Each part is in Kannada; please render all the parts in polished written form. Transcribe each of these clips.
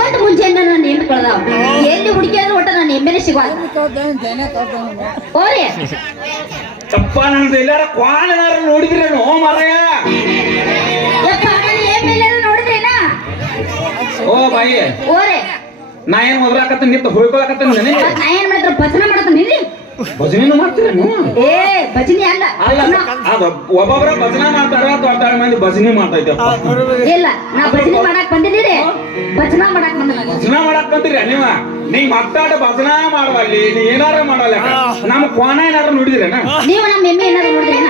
ಒಂದು ಮುಂಚೆಯಿಂದ ನಾನು ಎಮ್ಮೆ ಕಳ್ದಾವ ಎಲ್ಲಿ ಹುಡುಕಿಯಾದ್ರೂ ಒಟ್ಟ ನಾನು ಎಮ್ಮೆನೆ ಸಿಗುವ ಓರಿ ತಪ್ಪ ನಂದು ಎಲ್ಲಾರ ಕ್ವಾಣ ನೋಡಿದ್ರೇನು ಮಾರಾಯ ಎಮ್ಮೆ ನೋಡಿದ್ರೇನಾ ಓ ಬಾಯಿ ಓರಿ ನಾ ಏನ್ ಮೊದಲಾಕತ್ತ ನಿಂತ ಹೋಯ್ಕೊಳಕತ್ತ ನಾ ಏನ್ ಮಾಡಿದ್ರ ಭಜನೆ ಮಾಡತ್ತ ನಿಲ್ಲಿ ಭಜನೆನು ಮಾಡ್ತೀರೇನು ಏ ಭಜನೆ ಅಲ್ಲ ಅಲ್ಲ ಅದ ಒಬ್ಬೊಬ್ರ ಭಜನೆ ಮಾಡ್ತಾರ ದೊಡ್ಡ ಮಂದಿ ಭಜನೆ ಮಾಡ್ತೈತಪ್ಪ ಇಲ್ಲ ನಾ ಭಜನೆ ಮಾಡಕ್ ಬಂದಿದ್ದೀರಿ ಭಜನಾ ಮಾಡಕ್ ಬಂದಿಲ್ಲ ಭಜನಾ ಮಾಡಕ್ ಬಂದಿರಿ ನೀವ್ ಮತ್ತಾಡ ಭಜನಾ ಮಾಡವಲ್ಲಿ ನೀ ಏನಾರ ಮಾಡಲ್ಲ ನಮ್ಮ ಕೋಣ ಏನಾರ ನೋಡಿದ್ರೇನ ನೀವು ನಮ್ಮ ಎಮ್ಮೆ ಏನಾದ್ರು ನೋಡಿದ್ರೇನ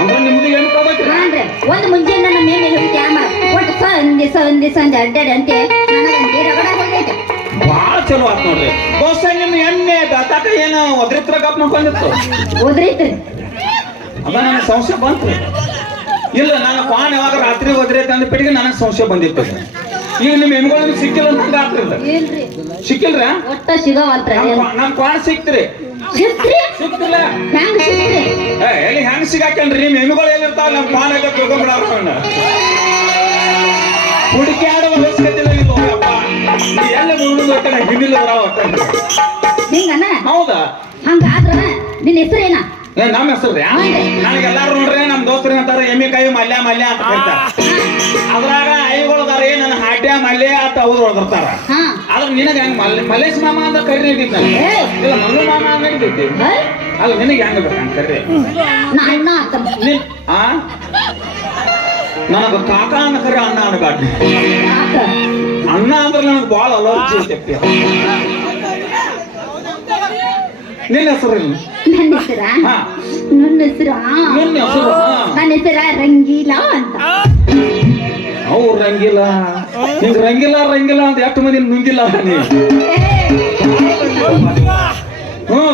ಅಂದ್ರೆ ನಿಮ್ದು ಏನು ತಗೋತೀರ ಅಂದ್ರೆ ಒಂದು ಮುಂಜೆಯಿಂದ ನಮ್ಮ ಎಮ್ಮೆ ಹೋಗಿ ಒಟ್ಟು ಸಂದೆ ಅಡ್ಡಾಡಿ ಅಂತೆ ನನಗಂತೆ ರಗಡ ಹೋಗೈತೆ ಬಾಳ ಚಲೋ ಆತ್ ನೋಡ್ರಿ ಬಹುಶ ನಿಮ್ ಎಣ್ಣೆ ದಾತಾಕ ಏನು ಒದ್ರಿತ್ರ ಗಪ್ ಮಾಡ್ಕೊಂಡಿತ್ತು ಓದ್ರೈತ್ರಿ ಅದ ನನಗೆ ಸಂಶಯ ಬಂತು ಇಲ್ಲ ನಾನು ಕ್ವಾನ್ ಯಾವಾಗ ರಾತ್ರಿ ಒದ್ರೈತೆ ಅಂದ ಪಿಟ್ಟಿಗೆ ನನಗೆ ಸಂಶಯ ಬಂದಿತ್ತು ಈಗ ನಿಮ್ ಎಮ್ಗಳಿಗೆ ಸಿಕ್ಕಿಲ್ಲ ಅಂತ ಆಗ್ತಿಲ್ಲ ಏನ್ರಿ ಸಿಕ್ಕಿಲ್ರ ಒಟ್ಟ ಸಿಗವಲ್ರ ನಮ್ ಕ್ವಾನ್ ಸಿಕ್ತ್ರಿ ಸಿಕ್ತಿಲ್ಲ ಹೆಂಗ್ ಸಿಕ್ತ್ರಿ ಎಲ್ಲಿ ಹೆಂಗ್ ಸಿಗಾಕೇನ್ರಿ ನಿಮ್ ಎಮ್ಗಳು ಎಲ್ಲಿರ್ತಾವ ನಮ್ ಕ್ವಾನ್ ಆಗ ತಿಳ್ಕೊಂಡ್ಬಿಡೋಣ ಹುಡುಕ್ಯಾಡುವ ಅವಶ್ಯಕತೆ ಇಲ್ಲ ಹೋಗಪ್ಪ ನೀ ಎಲ್ಲ ಮುಳುಗುದು ಒಟ್ಟ ಹಿಮಿಲ್ ಹಿಂಗನ ಹೌದಾ ಹಂಗಾದ್ರ ನಿನ್ನ ಹೆಸರೇನ ನಮ್ಮ ಹೆಸರು ನನಗೆ ಎಲ್ಲಾರು ನೋಡ್ರಿ ನಮ್ ದೋಸ್ತರು ಅಂತಾರ ಎಮ್ಮಿ ಕೈ ಮಲ್ಯ ಮಲ್ಯ ಅಂತ ಹೇಳ್ತಾರ ಅದ್ರಾಗ ಐಗೊಳದಾರ ನನ್ನ ಹಾಟ್ಯ ಮಲ್ಯ ಅಂತ ಅವ್ರು ಹೊಡೆದಿರ್ತಾರ ಆದ್ರ ನಿನಗೆ ಹೆಂಗ್ ಮಲ್ಲೇಶ್ ಮಾಮ ಅಂತ ಕರಿ ನಡೀತಿ ಇಲ್ಲ ಮಲ್ಲು ಮಾಮ ಅಂತ ನಡೀತೈತಿ ಅಲ್ಲ ನಿನಗೆ ಹೆಂಗ ಬೇಕಂತ ಕರ್ರಿ ನನಗ ಕಾಕ ಅನ್ನ ಕರಿ ಅಣ್ಣ ಅನ್ಬಾರ್ದು ಅಣ್ಣ ಅಂದ್ರೆ ನನಗೆ ಬಹಳ ಅಲರ್ಜಿ ಐತಿ ನಿನ್ನ ಹೆಸರು ನನ್ನ ಹೆಸರ ನನ್ನ ಹೆಸರ ರಂಗೀಲಾ ಅಂತ ಅವ್ರು ರಂಗಿಲ್ಲ ನಿಂಗ್ ರಂಗಿಲ್ಲ ರಂಗಿಲ್ಲ ಅಂತ ಎಷ್ಟು ಮಂದಿ ನುಂಗಿಲ್ಲ ನೀ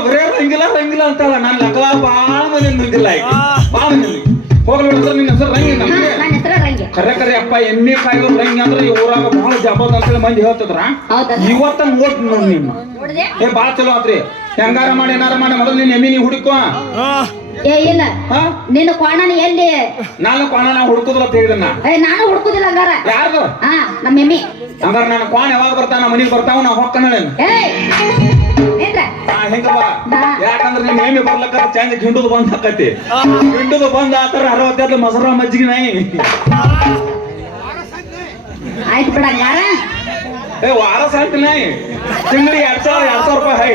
ಬರೇ ರಂಗಿಲ್ಲ ರಂಗಿಲ್ಲ ಅಂತಲ್ಲ ನಾನು ಲಕ್ಕಲ ಬಾಳ ಮಂದಿ ನುಂಗಿಲ್ಲ ಬಾಳ ಮಂದಿ ಹೋಗ್ಲಿ ನಿನ್ನ ಹೆಸರು ರಂಗಿ ಕರೆ ಕರೆ ಅಪ್ಪ ಎಮ್ಮೆ ಕಾಯಿಗಳು ರಂಗಿ ಅಂದ್ರೆ ಈ ಊರಾಗ ಬಹಳ ಜಬದ್ ಅಂತೇಳಿ ಮಂದಿ ಹೇಳ್ತಿದ್ರ ಇವತ್ತ ನೋಡ್ ನೋಡಿ ನಿಮ್ಮ ಏ ಬಾಳ ಚಲೋ ಆತ್ರಿ ಹೆಂಗಾರ ಮಾಡಿ ಏನಾರ ಮಾಡಿ ಮೊದಲು ನಿನ್ನ ಎಮ್ಮಿ ನೀ ಹುಡುಕೋ ಏ ಇಲ್ಲ ನಿನ್ನ ಕ್ವಾಣನ ಎಲ್ಲಿ ನಾನು ಕ್ವಾಣ ಹುಡುಕುದ್ರ ಅಂತ ಹೇಳಿದನ್ನ ನಾನು ಹುಡುಕುದಿಲ್ಲ ಹಂಗಾರ ಯಾರ್ದು ನಮ್ಮ ಎಮ್ಮಿ ಹಂಗಾರ ನಾನು ಕ್ವಾಣ ಯಾವಾಗ ಬರ್ತಾನ ಮನಿಗ್ ಬರ್ತಾವ ನಾ ಹೊಕ್ಕಣ ಹೆಂಗ ಯಾಕಂದ್ರೆ ನಿಮ್ ಎಮ್ಮಿ ಬರ್ಲಕ್ಕ ಚಂದ ಗಿಂಡುದು ಬಂದ್ ಹಾಕತಿ ಗಿಂಡುದು ಬಂದ್ ಆತರ 60 ಮೊಸರ ಮಜ್ಜಿಗೆ ನಾಯಿ ಆಯ್ತು ಬಿಡ ಹಂಗಾರ ಏ ವಾರ ಸಾಯ್ತು ನಾಯಿ ತಿಂಗಳಿಗೆ 2000 ರೂಪಾಯಿ ಹೈ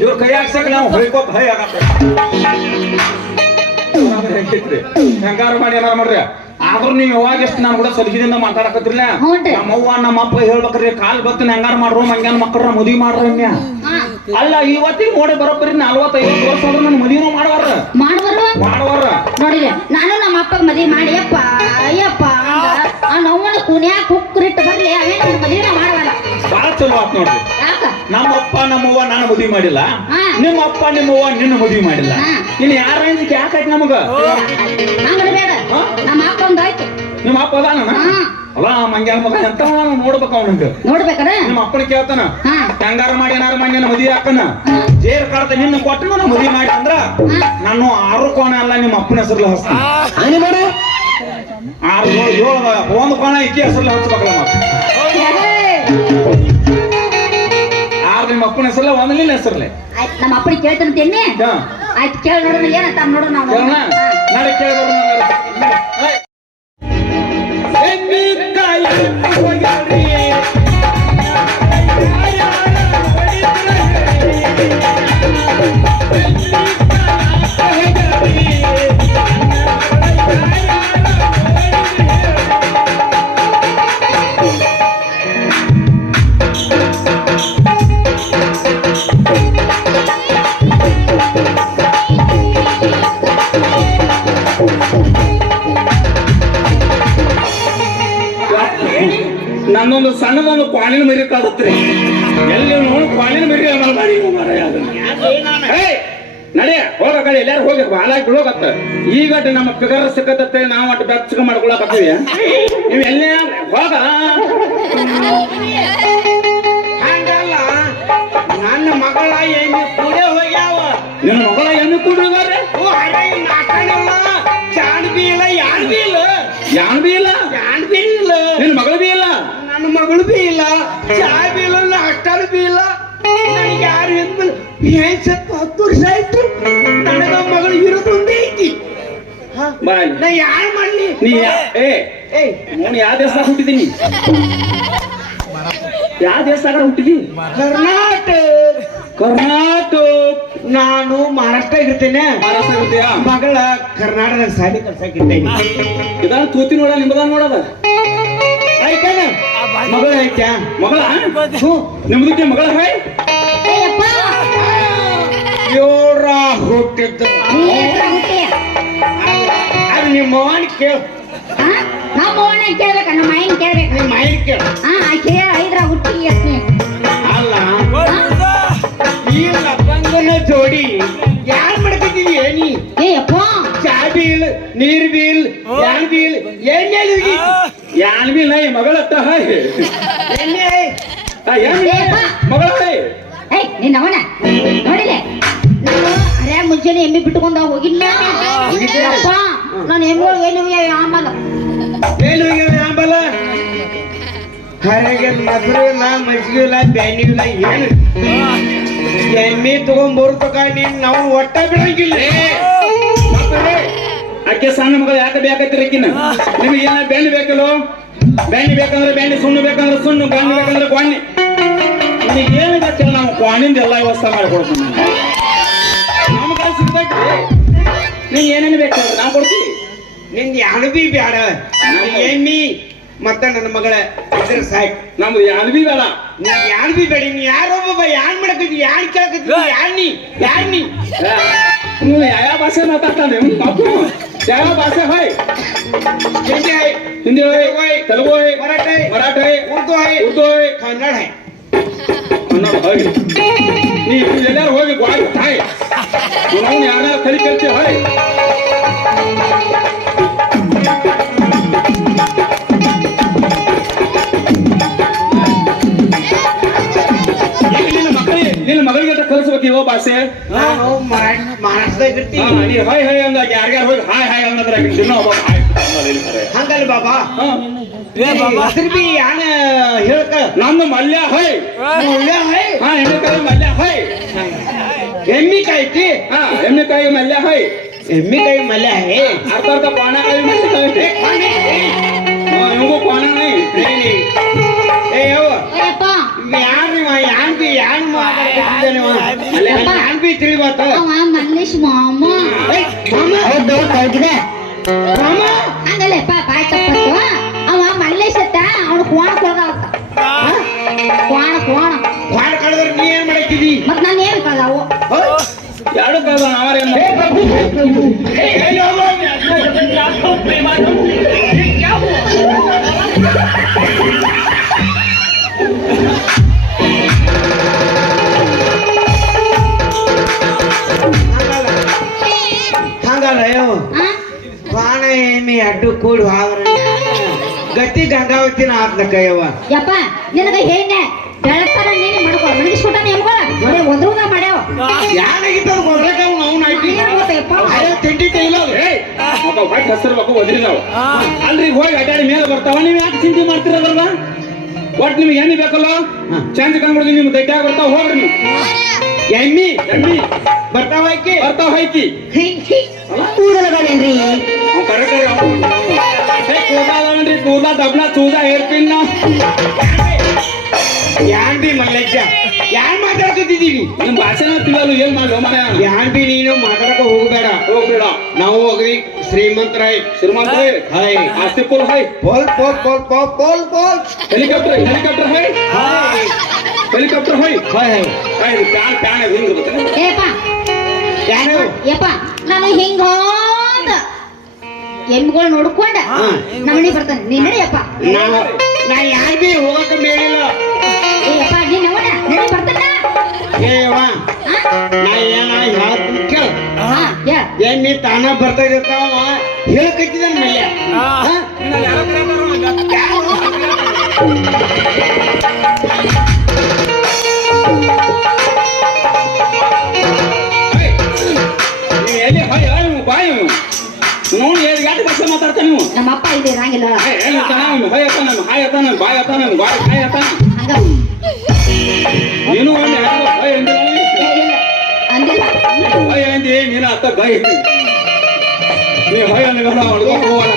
ಇವ್ರ ಕೈ ಹಾಕ್ಸಕ್ ನಾವು ಹೊಯ್ಕೋತ್ ಹೈ ಆಗತ್ತೆ ಹೆಂಗಾರ ಮಾಡಿ ಏನಾರ ಮಾಡ್ರಿ ಆದ್ರೂ ನೀವ್ ಯಾವಾಗ ಎಷ್ಟು ನಾನು ಕೂಡ ಸಲಿಗೆದಿಂದ ಮಾತಾಡಕತ್ತಿರ್ಲ ನಮ್ಮವ್ವ ನಮ್ಮ ಅಪ್ಪ ಹೇಳ್ಬೇಕ್ರಿ ಕಾಲ್ ಬತ್ತಿನ ಹೆಂಗಾರ ಮಾಡ್ರು ಮಂಗ್ಯಾನ ಮಕ್ಕಳ ಮದುವೆ ಮಾಡ್ರಿ ಅಲ್ಲ ಇವತ್ತಿಗೆ ನೋಡಿ ಬರೋಬ್ಬರಿ 40-50 ವರ್ಷ ಆದ್ರೂ ನನ್ನ ಮದುವೆನೂ ಮಾಡುವಾರ ನೋಡಿಲ್ಲ ನಾನು ನಮ್ಮ ಅಪ್ಪಗ ಮದುವೆ ಮಾಡಿ ಅಯ್ಯಪ್ಪ ನವ್ವನ ಕುಣ್ಯಾಕ ಕುಕ್ಕರಿಟ್ಟು ಬರ್ಲಿ ಅವೇ ನನ್ನ ಮದುವೆನ ಮಾಡುವಲ್ಲ ಬಾಳ ಚಲೋ ಆತ್ ನೋಡ್ರಿ ನಮ್ಮಪ್ಪ ನಮ್ಮವ್ವ ನಾನು ಮದುವೆ ಮಾಡಿಲ್ಲ ನಿಮ್ಮ ಅಪ್ಪ ನಿಮ್ಮವ್ವ ನಿನ್ನ ಮದುವೆ ಮಾಡಿಲ್ಲ ಇನ್ನು ಯಾರ ಯಾಕಾಯ್ತು ನಮಗ ಬೇಡ ನಮ್ಮ ಅಪ್ಪ ಒಂದಾಯ್ತು ನಿಮ್ಮ ಅಪ್ಪ ಅದಾನ ಅಲ್ಲ ಮಂಗ್ಯಾನ ಮಗ ಎಂತ ನೋಡ್ಬೇಕ ಅವನಿಗೆ ನೋಡ್ಬೇಕಾರ ನಿಮ್ಮ ಅಪ್ಪನ ಕೇಳ್ತಾನ ಹೆಂಗಾರ ಮಾಡಿ ಏನಾರ ಮಂಗ್ಯಾನ ಮದುವೆ ಹಾಕನ ಜೇರ್ ಕಾಡ್ತ ನಿನ್ನ ಕೊಟ್ಟು ನಾನು ಮದುವೆ ಮಾಡಿ ಅಂದ್ರ ನಾನು 6 ಕೋಣ ಅಲ್ಲ ನಿಮ್ಮ ಅಪ್ಪನ ಹೆಸರ್ಲ ಹಚ್ತೀನಿ 6 7 1 ಕೋಣ ಇಕ್ಕಿ ಹೆಸರ್ಲ ಹಚ್ಬೇಕಲ್ಲ ಮತ್ತೆ 6 ನಿಮ್ಮ ಅಪ್ಪನ ಹೆಸರ್ಲ 1 ನಿನ್ನ ಹೆಸರ್ಲೆ ಆಯ್ತು ನಮ್ಮ ಅಪ್ಪನಿಗೆ ಕೇಳ್ತಾನೆ ಆಯ್ತು ಕೇಳಿ ನೋಡೋಣ ಏನಂತ ನೋಡೋಣ ನಾವು ನಾಳೆ ಕೇಳಿದ್ರು ನನ್ನೊಂದು ಸಣ್ಣದೊಂದು ಕ್ವಾಲಿನ ಮರಿ ಕಾಡುತ್ರಿ ಎಲ್ಲಿ ನೋಡು ಕ್ವಾಲಿನ ಮರಿ ನಡೆ ಹೋಗ ಕಡೆ ಎಲ್ಲಾರು ಹೋಗಿ ಬಾಲಾಗಿ ಬಿಡೋಕತ್ತ ಈಗ ನಮ್ಮ ಫಿಗರ್ ಸಿಕ್ಕತ್ತೆ ನಾವು ಅಟ್ಟು ಬೆಚ್ಚಗ ಮಾಡ್ಕೊಳಕತ್ತೀವಿ ನೀವು ಎಲ್ಲೇ ಹೋಗ ಹಂಗಲ್ಲ ನನ್ನ ಮಗಳ ಎಮ್ಮೆ ಕೂಡ ಹೋಗ್ಯಾವ ನಿನ್ನ ಮಗಳ ಎಮ್ಮೆ ಕೂಡ ಚಾಣ್ ಬಿ ಇಲ್ಲ ಯಾಣ್ ಬಿ ಇಲ್ಲ ಯಾನ್ ಬಿ ಇಲ್ಲ ಯಾನ್ ಬಿ ಇಲ್ಲ, ನಿನ್ ಮಗಳು ಬಿ ಇಲ್ಲ, ನನ್ನ ಮಗಳು ಬಿ ಇಲ್ಲ, ಚಾ ಬಿ ಇಲ್ಲ, ನಾಷ್ಟಾನು ಬಿ ಇಲ್ಲ. ನನಗೆ ಯಾರು ಎಂದ್ಮೇಲೆ ಏನ್ ಸತ್ತು 10 ವರ್ಷ ಆಯ್ತು. ನನಗ ಮಗಳು ಇರೋದು ಒಂದೇ ಐತಿ. ಬಾಯ್ ನಾ ಯಾರು ಮಾಡ್ಲಿ? ನೀ ಏ ಏಯ್ ನೋಡ್ ಯಾವ ದೇಶದಾಗ ಹುಟ್ಟಿದೀನಿ? ಯಾವ ದೇಶದಾಗ ಹುಟ್ಟಿದಿ? ಕರ್ನಾಟಕ. ಕರ್ನಾಟಕ. ನಾನು ಮಹಾರಾಷ್ಟ್ರ ಇರ್ತೇನೆ. ಮಹಾರಾಷ್ಟ್ರ ಇರ್ತೀಯಾ? ಮಗಳ ಕರ್ನಾಟಕದ ಶಾಲೆ ಕಲ್ಸಕ್ಕಿದ್ದೇನೆ. ಇದಾನ ತೂತಿ ನೋಡ ನಿಮ್ಮದ ನೋಡದ ಆಯ್ತಾನ ಮಗಳು ಐತ್ಯಾ? ಮಗಳ ನಿಮ್ದಕ್ಕೆ ಮಗಳ ಹೈ ಏಯಪ್ಪ ಯೋರ ಹುಟ್ಟಿದ್ದ ನೀ ಎದ್ರ ಹುಟ್ಟಿ? ಅದು ನಿಮ್ಮ ಅವನ್ ಕೇಳ. ಹಾ ನಮ್ಮ ಅವನ ಕೇಳ್ಬೇಕ, ನಮ್ಮ ಮೈನ್ ಕೇಳ್ಬೇಕ. ನಿಮ್ಮ ಮೈನ್ ಕೇಳ. ಹಾ ಕೇಳ ಐದ್ರ ಹುಟ್ಟಿ ಅಷ್ಟೇ. ಅಲ್ಲ ಈಗ ಬಂದನ ಜೋಡಿ ಯಾರು ಮಾಡ್ತಿದ್ದೀವಿ ಏನಿ? ಏಯಪ್ಪ ಚಾ ಬಿಲ್, ನೀರ್ ಬಿಲ್, ಯಾನ್ ಬಿಲ್, ಎಣ್ಣೆ ಯಾನ್ ಬಿ ನೈ ಮಗಳತ್ತ ಹೈ ಎಣ್ಣೆ ಮಗಳ ಹೈ. ಏಯ್ ನಿನ್ನ ಅವನ ನೋಡಿಲೆ, ನಾನು ಅರೆ ಮುಂಚೆನೆ ಎಮ್ಮೆ ಬಿಟ್ಕೊಂಡ ಹೋಗಿಲ್ಲ. ಅಪ್ಪ ನಾನು ಎಮ್ಮೆ ಏನು ಆಮಲ್ಲ ಏನು ಆಂಬಲ್ಲ ಹರಗೆ ಮೊಸರು ಇಲ್ಲ, ಮಜ್ಜಿಗೆ ಇಲ್ಲ, ಬ್ಯಾನಿ ಇಲ್ಲ, ಏನು ಎಮ್ಮೆ ತಗೊಂಡ್ಬರ್ತಕ ನೀನ್ ನಾವು ಒಟ್ಟ ಬಿಡಂಗಿಲ್ಲ. ಅಕ್ಕೆ ಸಣ್ಣ ಮಗಳು ಯಾಕೆ ಬೇಕಾಯ್ತಿರಕ್ಕಿನ? ನಿಮಗೆ ಏನ ಬೆಣ್ಣೆ ಬೇಕಲ್ಲೋ? ಬೆಣ್ಣೆ ಬೇಕಂದ್ರೆ ಬೆಣ್ಣೆ, ಸುಣ್ಣು ಬೇಕಂದ್ರೆ ಸುಣ್ಣು, ಗಣ್ಣು ಬೇಕಂದ್ರೆ ಗೊಣ್ಣೆ. ನಿಮಗೆ ಏನು ಬೇಕಲ್ಲ ನಾವು ಕ್ವಾಣಿಂದ ಎಲ್ಲ ವ್ಯವಸ್ಥೆ ಮಾಡಿಕೊಡ್ತೀವಿ. ನಮ್ಮ ಕಡೆ ಸಿಗ್ತೈತಿ. ನೀನ್ ಏನೇನು ಬೇಕಂದ್ರೆ ನಾವು ಕೊಡ್ತೀವಿ. ನಿಂದ ಯಾನು ಬಿ ಬ್ಯಾಡ, ಎಮ್ಮಿ ಮತ್ತ ನನ್ನ ಮಗಳ ಇದ್ರ ಸಾಯ್ತು. ನಮ್ದು ಯಾನ್ ಬಿ ಬೇಡ. ನೀನ್ ಯಾನ್ ಬಿ ಬೇಡ. ನೀ ಯಾರೊಬ್ಬ ಯಾನ್ ಮಾಡಕತ್ತಿ, ಯಾನ್ ಕೇಳಕತ್ತಿ, ಯಾನ್ ನೀ ನೀವು ಯಾವ ಭಾಷೆ ಮಾತಾಡ್ತಾನೆ? ಯಾವ ಭಾಷೆ high? Hindi high, Hindi high, Telugu high, Marathi, Marathi, Urdu high, Urdu high, Kannada high. Kannada high. ನೀವು ಎಲ್ಲಾರು ಹೋಗಿ ಗೋಯ್ ಹಾಯ್ ನಾವು ಯಾರ್ಯಾರು ಕಲಿ ಕಲ್ತೀವಿ ಹೈ. ನಿನ್ನ ಮಗಳಿಗೆ ಕಲಿಸ್ಬೇಕು ಇವ ಭಾಷೆ. ನಾನು ಮಹಾರಾಷ್ಟ್ರದಾಗ ಇರ್ತೀನಿ. ನೀ ಹೈ ಹೈ ಅಂದಾಗ ಯಾರ್ಯಾರು ಹೋಗಿ ಹಾಯ್ ಹಾಯ್ ಅನ್ನೋದ್ರ ದಿನ ಒಬ್ಬ ಹಾಯ್ ಹಂಗಲ್ಲ ಬಾಬಾ, ಹೆಸರು ಬಿ ಯಾನ ಹೇಳ್ಕ. ನಂದು ಮಲ್ಯ ಹೈ. ಒಳ್ಳೆ ಹೈ. ಹಾ ಎಮ್ಮೆಕಾಯಿ ಮಲ್ಯ ಹೈ. ಎಮ್ಮಿ ಕಾಯ್ತಿ. ಹಾ ಎಮ್ಮೆಕಾಯಿ ಮಲ್ಯ ಹೈ. ಎಮ್ಮಿ ಕಾಯಿ ಮಲ್ಯ ಹೈ. ಅರ್ಧ ಅರ್ಧ ಪಾಣಕಾಯಿ ಮಲ್ಯ ಇವಂಗೂ ಪಾಣ ನೈ. ಏ ಯವ್ವ, ಏಯಪ್ಪ ಯಾನ್ ಬಿ ತಿಳಿಬಾತ. ಅವ ಮಲ್ಲೇಶ್ ಮಾಮ ಮಾಮ ಹಂಗಲ್ಲಪ್ಪ ಬಾಯ್ ತಪ್ಪತ್ತು. ಅವ ಮಲ್ಲೇಶ್ ಅತ್ತ ಅವ್ನು ಕೋಣ ಕೊಡದಾವತ್ತ. ಕೋಣ ಕೋಣ ಬಾಳ ಕಳೆದ್ರೆ ನೀ ಏನ್ ಮಾಡಕ್ಕಿದಿ? ಮತ್ ನಾನು ಏನ್ ಕಳ್ದಾವು? ಎರಡು ಕದ ನಾವೇನ್ ಹಂಗಲ್ಲ ಯವ್ವ, ಬಾಣ ಎಮ್ಮಿ ಅಡ್ಡು ಕೂಡಿ ಹೋದ್ರ ಗತಿ ಗಂಗಾವತಿನ ಆತ್ನ ಕೈಯವ್ವ. ಯಪ್ಪ ನಿನಗ ಹೇನೆ ಬೆಳತಾರ ನೀನು ಮಾಡ್ಕೊ ಮನಗಿಸ್ಕೊಟ್ಟ ನಿಮ್ಗಳ ಬರೀ ಒಂದ್ರೂದ ಮಾಡ್ಯಾವ. ಯಾನಾಗಿತ್ತು ಅದು ಗೊತ್ತಾಗ ನಾವು ನಾಯ್ತಿ ಏನ್ ಗೊತ್ತಯ್ಯಪ್ಪ? ಅಯ್ಯೋ ತಿಂಡಿ ಇಲ್ಲ ಹೊಟ್ಟೆ ಹಸಿರ್ಬೇಕು ಒದ್ರಿ ನಾವು ಅಲ್ರಿ ಹೋಗಿ ಅಡ್ಡಾಡಿ ಮೇಲೆ ಬರ್ತಾವ. ನೀವ್ ಯಾಕೆ ಚಿಂತೆ ಮಾಡ್ತಿರಲ್ಲ? ಒಟ್ಟು ನಿಮ್ಗೆ ಎಣ್ಣೆ ಬೇಕಲ್ಲ? ಚಂದ ಕಂಡ್ಬಿಡ್ದು ನಿಮ್ ದಡ್ಡಾಗ ಬರ್ತಾವ. ಹೋಗ್ರಿ ನೀವು ಎಮ್ಮಿ ಎಣ್ಣಿ ಬರ್ತಾವ ಆಕಿ ಬರ್ತಾವ ಹೈಕಿ ಕೂದಲಗಳೇನ್ರಿ? ಕರೆ ಕರೆ ಕೂದಲ್ರಿ ಕೂದಲ ದಬ್ನ ಚೂದ ಹೇರ್ಪಿನ್ ಯಾನ್ ಬಿ ಮಲ್ಲಜ್ಜ ಯಾನ್ ಮಾತಾಡ್ಕೊತಿದ್ದೀವಿ? ನಿಮ್ ಭಾಷೆ ತಿಳಿಯಲ್ಲ ಏನ್ ಮಾಡ್ಲೋ ಮನೆ. ಯಾನ್ ಬಿ ನೀನು ಮಾತಾಡಕ ಹೋಗ್ಬೇಡ. ಹೋಗ್ಬೇಡ. ನಾವು ಹೋಗ್ರಿ ಶ್ರೀಮಂತರಾಯ್ ಶ್ರೀಮಂತ ಹೈ, ಹಾಯ್ ಆಸ್ತಿ ಪೋಲ್ ಹೈ, ಪೋಲ್ ಪೋಲ್ ಪೋಲ್ ಪೋಲ್ ಪೋಲ್ ಪೋಲ್ ಹೆಲಿಕಾಪ್ಟರ್ ಹೆಲಿಕಾಪ್ಟರ್ ಹೈ, ಹೆಲಿಕಾಪ್ಟರ್ ಹೈ ಹಾಯ್ ಹೈ ಪ್ಯಾನ್ ಪ್ಯಾನ್ ಹಿಂಗಿರ್ಬೇಕು. ಏಪ್ಪ ಯಾರು ಯಪ್ಪ ನಾನು ಹಿಂಗ ಹೋದ ಎಮ್ಗಳು ನೋಡ್ಕೊಂಡ ನಮ್ಮನಿ ಬರ್ತಾನೆ. ನೀನ್ ನಡಿಯಪ್ಪ. ನಾ ಯಾರ್ ಬಿ ಹೋಗಕ ಮೇಲಿಲ್ಲ. ಏಯಪ್ಪ ನೀನ್ ಅವನ ನಡಿ ಬರ್ತಾನ. ಏಯವ್ವ ನಾ ಏನ ಹೇಳ್ತೀನಿ ಕೇಳ. ಹಾ ಹೇಳ. ಏನ್ ನೀ ತಾನ ಬರ್ತಾ ಇರ್ತಾವ ಹೇಳ್ಕತ್ತಿದ ಮೇಲೆ ಎಲ್ಲಿ ಹೈ ಬಾಯಿ ನೋಡಿ ಯಾಕೆ ಭಾಷೆ ಮಾತಾಡ್ತಾನೆ ನೀವು? ನಮ್ಮ ನಮ್ಮಪ್ಪ ಇಲ್ಲಿ ಇರಂಗಿಲ್ಲ ಬಾಯ್ ಹತ್ತಾನ ಹಂಗ ನೀನು ಒಂದು ಬಾಯ್ ಅಂದಿಲ್ಲ ಏ, ಇಲ್ಲ ಅಂದಿಲ್ಲ ಬಾಯ್ ಅಂದಿ ನೀನು ಅತ್ತ ಬಾಯ್ ನೀ ಬಾಯ್ ಅಂದಿಲ್ಲ ಹೊಡ್ಕೊಂಡು ಹೋಗೋಣ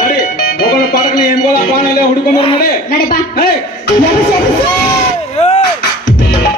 ನಡಿ ಹೋಗೋಣ ಪಾಠಕ್ಕೆ ಏನ್ಗೋಳ ಪಾಣಲೆ ಹುಡ್ಕೊಂಡ್ರು ನಡಿ ನಡಿಪ್ಪ ಹೇ ಎಬ್ಬಿಸಿ